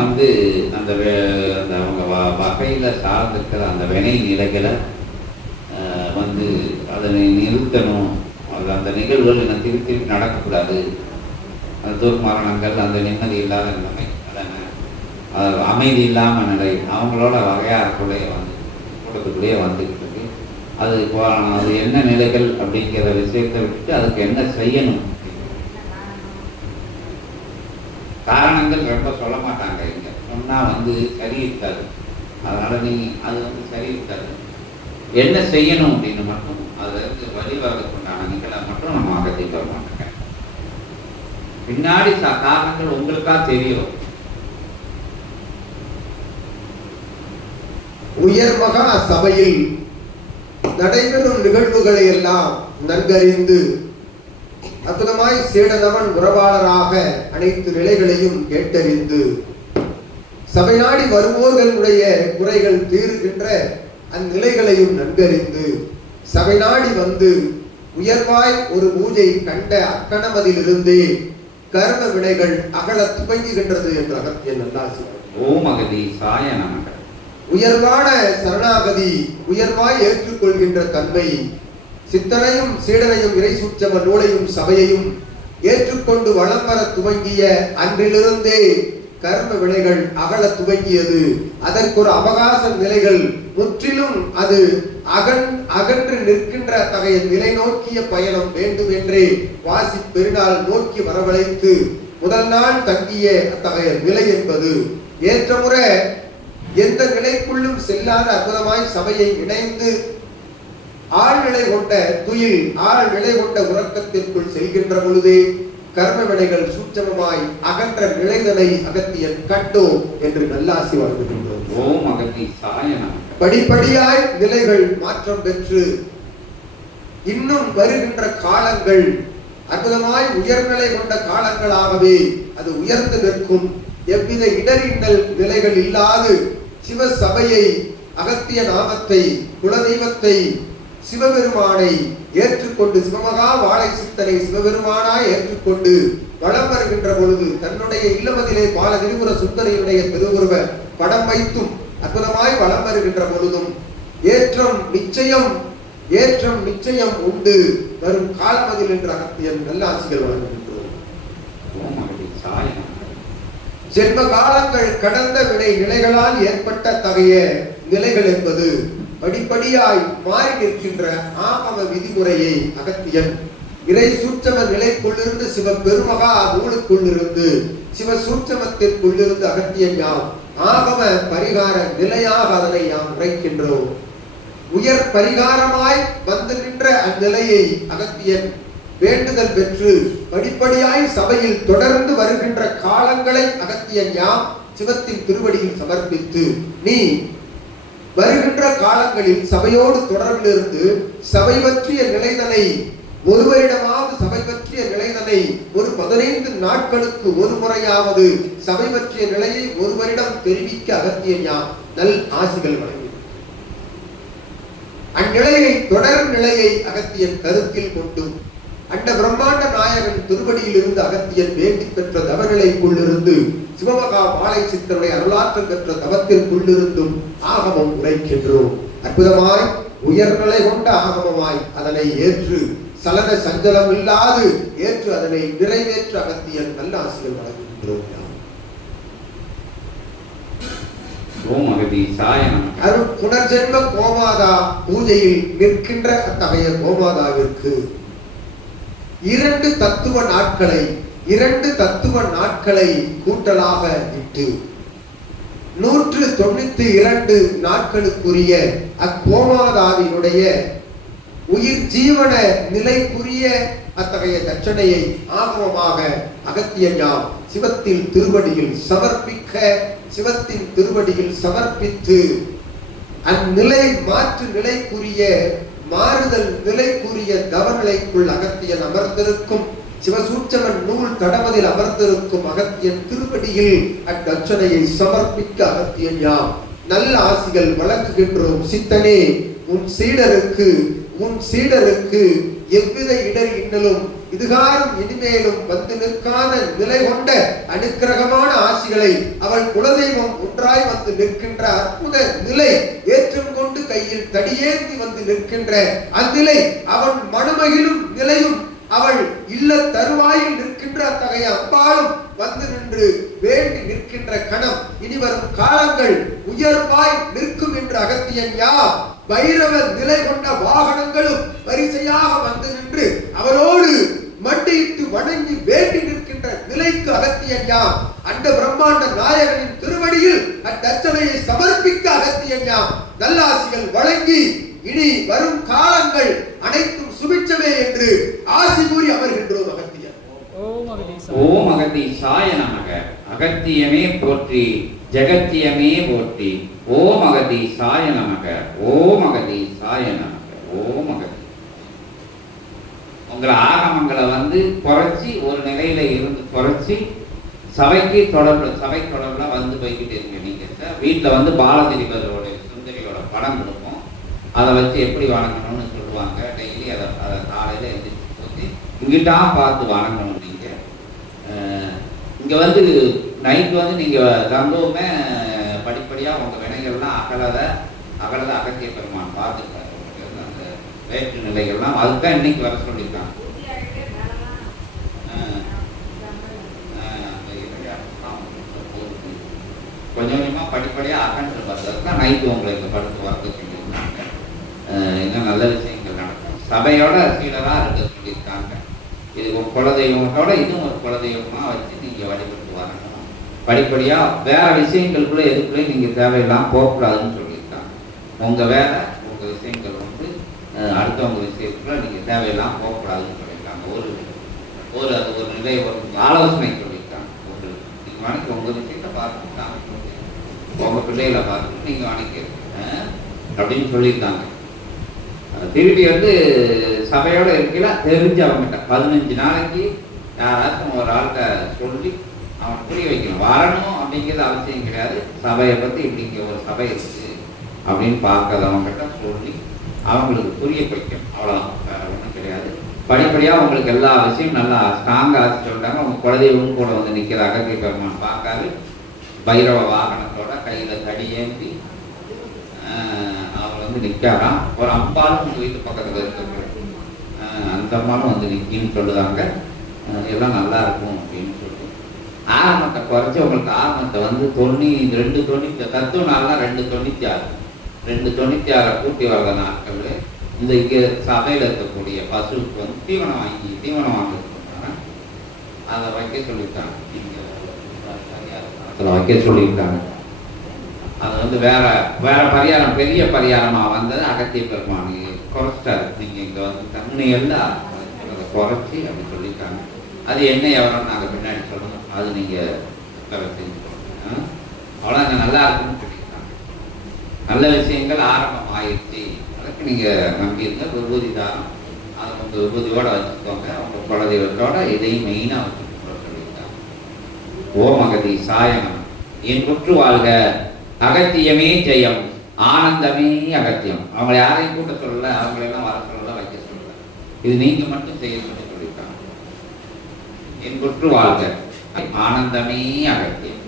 வந்து அந்த அவங்க வகையில் சார்ந்திருக்கிற அந்த வினை நிலைகளை வந்து அதனை நிறுத்தணும். அது அந்த நிகழ்வுகள் என்ன திருப்பி திருப்பி நடக்கக்கூடாது. அந்த துர்மரணங்கள், அந்த நிம்மதி இல்லாத நிலைமை, அமைதி இல்லாமல் நிலை அவங்களோட வகையாறக்குள்ளேயே வந்து கூட்டத்துக்குள்ளேயே வந்துக்கிட்டு இருக்கு. அது அது என்ன நிலைகள் அப்படிங்கிற விஷயத்தை விட்டுட்டு அதுக்கு என்ன செய்யணும். காரணங்கள் ரொம்ப சொல்ல மாட்டாங்க. இங்கே சொன்னால் வந்து சரி இருக்காது. அதனால் நீங்கள் அது வந்து சரி இருக்காது. என்ன செய்யணும் அப்படின்னு மட்டும் அதுலேருந்து வழிவகுக்குண்டான நிகழ மட்டும் நம்ம அகத்திட்டு வர மாட்டேங்க. பின்னாடி காரணங்கள் உங்களுக்கா தெரியும். உயர்மகா சபையில் நடைபெறும் நிகழ்வுகளை எல்லாம் நன்கறிந்து அற்புதமாய் சீடனவன் உறவாளராக அனைத்து நிலைகளையும் கேட்டறிந்து சபை நாடி வருவோர்களுடைய குறைகள் தீர்கின்ற அந்நிலைகளையும் நன்கறிந்து சபை நாடி வந்து உயர்வாய் ஒரு பூஜை கண்ட அக்கணமதிலிருந்தே கர்ம வினைகள் அகல துவங்குகின்றது என்று அகத்தியன் நல்லாசி. ஓம் அகதி சாய நமக. உயர்வான சரணாகதி, உயர்வாய் ஏற்றுக்கொள்கின்ற தன்மை, சித்தனையும் சீடனையும் இறை சூட்சம நூலையும் சபையையும் ஏற்றுக்கொண்டு வளம் வர துவங்கிய அன்றிலிருந்தே கர்ம வினைகள் அகல துவங்கியது. அதற்கு ஒரு அவகாச நிலைகள் முற்றிலும் அது அகன்று நிற்கின்ற அத்தகைய நிலை நோக்கிய பயணம் வேண்டும் என்றே வாசி பெருநாள் நோக்கி வரவழைத்து முதல் நாள் தங்கிய அத்தகைய நிலை என்பது ஏற்றமுறை எந்த நிலைக்குள்ளும் செல்லாத அற்புதமாய் சபையை இணைந்து ஆழ்நிலை கொண்ட துயில் ஆழ்நிலை கொண்ட உறக்கத்திற்குள் செல்கின்ற பொழுதே கர்ம வினைகள் சூட்சமமாய் அகன்ற நிலைதனை அகத்தியன் கண்டோம் என்று நல்லாசி வழங்குகின்றோம். ஓம் அகத்தி சாய நமக. படிப்படியாய் நிலைகள் மாற்றம் பெற்று இன்னும் வருகின்ற காலங்கள் அற்புதமாய் உயர்நிலை கொண்ட காலங்களாகவே அது உயர்ந்து நிற்கும். எவ்வித இடரின்னல் நிலைகள் இல்லாது சிவ சபையை, அகத்திய நாமத்தை, குலதெய்வத்தை, சிவபெருமானை ஏற்றுக்கொண்டு சிவமகா வாழை சித்தனை சிவபெருமானாய் ஏற்றுக்கொண்டு வளம் வருகின்ற பொழுது தன்னுடைய இல்லமதிலே பால திருவுர சுந்தரியுடைய திருவுருவ படம் வைத்தும் அற்புதமாய் வளம் வருகின்ற பொழுதும் ஏற்றம் நிச்சயம் உண்டு வரும் காலமதில் என்ற அகத்தியன் நல்ல ஆசிகள் வழங்குகின்றோம். ஜென்ம காலங்கள் கடந்த வினை நிலைகளால் ஏற்பட்ட தகைய நிலைகள் என்பது படிப்படியாய் மாறி நிற்கின்ற ஆகம விதிமுறையை அகத்தியன் இறை சூட்சம நிலைக்குள்ளிருந்து சிவ பெருமகா நூலுக்குள்ளிருந்து சிவ சூட்சமத்திற்குள்ளிருந்து அகத்தியன் யாம் ஆகம பரிகார நிலையாக அதனை யாம் உரைக்கின்றோம். உயர் பரிகாரமாய் வந்து நின்ற அந்நிலையை அகத்தியன் வேண்டுதல் பெற்று படிப்படியாய் சபையில் தொடர்ந்து வருகின்ற காலங்களை அகத்தியன் யாம் சிவத்தின் திருவடியில் சமர்ப்பித்து நீ வருகின்ற காலங்களில் சபையோடு தொடர்பில் இருந்து சபை பற்றிய நிலைதனை ஒருவரிடமாவது சபை பற்றிய நிலைதனை ஒரு 15 நாட்களுக்கு ஒரு முறையாவது சபை பற்றிய நிலையை ஒருவரிடம் தெரிவிக்க அகத்தியன் யாம் நல் ஆசிகள் வழங்கி அந்நிலையை தொடர் நிலையை அகத்தியன் கருத்தில் கொண்டு அண்ட பிரம்மாண்ட நாயகன் திருவடியில் இருந்து அகத்தியன் வேண்டி பெற்ற தவநிலைக்குள்ளிருந்து சிவமகா வாழை சித்தருடைய அருளாற்றல் பெற்ற தவத்திற்குள்ளிருந்தும் ஆகமம் உரைக்கின்றோம். அற்புதமாய் உயர்நிலை கொண்ட ஆகமமாய் அதனை ஏற்று சலன சஞ்சலம் இல்லாது ஏற்று அதனை நிறைவேற்ற அகத்தியன் நல்ல ஆசிரியர் வழங்குகின்றோம். புனர்ஜென்ம கோமாதா பூஜையில் நிற்கின்ற அத்தகைய கோமாதாவிற்கு 2 தத்துவ நாட்களை கூட்டலாக இட்டு 192 நாட்களுக்குரிய அக்கோமாதாவினுடைய உயிர் ஜீவன நிலைக்குரிய அத்தகைய தட்சணையை ஆகமமாக அகத்தியன் யாம் சிவத்தின் திருவடியில் சமர்ப்பித்து அந்நிலை மாற்று நிலைக்குரிய மாறுதல் நிலைக்குரிய தவநிலைக்குள் அகத்தியன் அமர்ந்திருக்கும் சிவசூட்சமன் நூல் தடமதில் அமர்ந்திருக்கும் அகத்தியன் திருவடியில் அத்தட்சணையை சமர்ப்பிக்க அகத்தியன் யாம் நல்ல ஆசிகள் வழங்குகின்றோம். சித்தனே உன் சீடருக்கு எவ்வித இடர் இன்னலும் இதுகாரும் இனிமேலும் வந்து நிற்காத நிலை கொண்ட அனுக்கிரகமான ஆசிகளை அவள் குலதெய்வம் ஒன்றாய் வந்து நிற்கின்ற அற்புத நிலை ஏற்றம் கொண்டு கையில் தடியேந்தி வந்து நிற்கின்ற அந்நிலை அவன் மனமகிழும் நிலையும் அவள் இல்ல தருவாயில் நிற்கின்ற அத்தகைய அம்பாளும் வந்து நின்று வேண்டி நிற்கின்ற கணம் இனி வரும் காலங்கள் உயர்வாய் நிற்கும் என்று அகத்தியன் யாம் பைரவ நிலை கொண்ட வாகனங்களும் வரிசையாக வந்து நின்று அவரோடு மண்டியிட்டு வணங்கி வேண்டி நிற்கின்ற நிலைக்கு அகத்தியன் யாம் அந்த பிரம்மாண்ட நாயகனின் திருவடியில் அத்தச்சனையை சமர்ப்பிக்க அகத்தியன் யாம் நல்லாசிகள் வழங்கி இனி வரும் காலங்கள் அனைத்தும் சுபிட்சமே என்று ஆசி கூறி அமர்கின்றோம் அகத்தியன். ஓம் அகதீசாய நமக. அகத்தியமே போற்றி, ஜெகத்தியமே போற்றி. ஓம் அகதீசாய நமக. ஓம் அகதீசாய நமக. ஓம் அகதி. உங்களை ஆகமங்களை வந்து குறைச்சி ஒரு நிலையில இருந்து குறைச்சி சபை தொடர்புல வந்து போய்கிட்டு இருங்க. நீங்க வீட்டுல வந்து பாலதிரிபரோட சுந்தரியோட படம் கொடுப்போம். அதை வச்சு எப்படி வணங்கணும்னு சொல்லுவாங்க. டெய்லி அதை காலையில எழுந்திரிச்சு போச்சு இங்கிட்டா பார்த்து வணங்கணும். நீங்க இங்க வந்து நைட் வந்து நீங்க தந்தோமே படிப்படியா உங்க வினைகள்லாம் அகலத அகத்திய பெருமான் பார்த்துருக்காரு. அந்த வேற்று நிலைகள்லாம் அதுதான் இன்னைக்கு வர சொல்லியிருக்காங்க. கொஞ்சம் கொஞ்சமா படிப்படியா அகன்று பார்த்ததுதான் நைட்டு உங்களை இங்க படுத்து வரது சொல்லியிருக்காங்க. இன்னும் நல்ல விஷயங்கள் நடக்கும். சபையோட சீடரா இருக்க சொல்லியிருக்காங்க. இது ஒரு குலதெய்வத்தோட இதுவும் ஒரு குலதெய்வமா வச்சு நீங்க வழிபட்டு வரணும். படிப்படியா வேற விஷயங்களுக்குள்ள எதுக்குள்ளே நீங்க தேவையில்லாம போகக்கூடாதுன்னு சொல்லியிருக்காங்க. உங்க வேலை உங்க விஷயங்கள் வந்து அடுத்தவங்க விஷயத்துக்குள்ள நீங்க தேவையில்லாம போகக்கூடாதுன்னு சொல்லியிருக்காங்க. அது ஒரு நிலை ஒரு ஆலோசனை சொல்லியிருக்காங்க. உங்களுக்கு நீங்க வணக்கி உங்க விஷயத்தை பார்த்துட்டாங்க, உங்க பிள்ளைகளை பார்த்து நீங்க வணக்கி அப்படின்னு சொல்லியிருக்காங்க. திருப்பி வந்து சபையோட இருக்கையில தெரிஞ்சவங்கிட்ட 15 நாளைக்கு யாராச்சும் ஒரு ஆள்கிட்ட சொல்லி அவன் புரிய வைக்கணும். வரணும் அப்படிங்கிறது அவசியம் கிடையாது. சபையை பத்தி இப்படிங்க ஒரு சபை இருக்கு அப்படின்னு பார்க்கறவங்கிட்ட சொல்லி அவங்களுக்கு புரிய வைக்கணும். அவ்வளவுதான், வேற ஒன்றும் கிடையாது. படிப்படியா உங்களுக்கு எல்லா விஷயம் நல்லா ஸ்ட்ராங்கா சொல்றாங்க. உங்க குலதெய்வம் கூட வந்து நிக்கிற அகத்திய பெருமான் பார்க்காரு. பைரவ வாகனத்தோட கையில தடியேந்தி அவர் வந்து நிற்காராம். ஒரு அம்பாலும் உங்க வீட்டு பக்கத்துல இருக்கிற அந்த அம்மாலும் வந்து நிற்கின்னு சொல்லுதாங்க. எல்லாம் நல்லா இருக்கும் அப்படின்னு சொல்லி ஆரம்பத்தை குறைச்சி உங்களுக்கு ஆரம்பத்தை வந்து 2 தத்துவ நாள்லாம் 296 கூட்டி வர்ற நாட்கள் இந்த இங்கே சபையில் இருக்கக்கூடிய பசுவுக்கு வந்து தீவனம் வாங்க அதை வைக்க சொல்லிட்டாங்க. அதில் வைக்க சொல்லியிருக்காங்க. அது வந்து வேற பரிகாரம், பெரிய பரிகாரமா வந்தது அகத்திய பெருமான் குறைச்சிட்டாரு. நீங்க இங்க வந்து தண்ணி எல்லாம் அதை குறைச்சி அப்படி சொல்லியிருக்காங்க. அது என்ன எவரம் நாங்கள் பின்னாடி சொல்லணும். அது நீங்க செஞ்சுக்கோங்க. அவ்வளோ நல்லா இருக்குன்னு சொல்லியிருக்காங்க. நல்ல விஷயங்கள் ஆரம்பம் ஆயிடுச்சு. அதுக்கு நீங்க நம்பியிருங்க. விபூதி தானம் அதை உங்க விபூதியோட வச்சுக்கோங்க. உங்க குலதெய்வத்தோட இதையும் மெயினா வச்சுக்கோங்க சொல்லியிருக்காங்க. ஓம் அகதீசாய நமக. என் குற்று வாழ்க. அகத்தியமே ஜெயம், ஆனந்தமே அகத்தியம். அவங்களை யாரையும் கூட்ட சொல்லல, அவங்களெல்லாம் வர சொல்லல, வைக்க சொல்லல. இது நீங்க மட்டும் செய்ய சொல்லி சொல்லியிருக்காங்க. என் குற்று வாழ்க, ஆனந்தமே அகத்தியம்.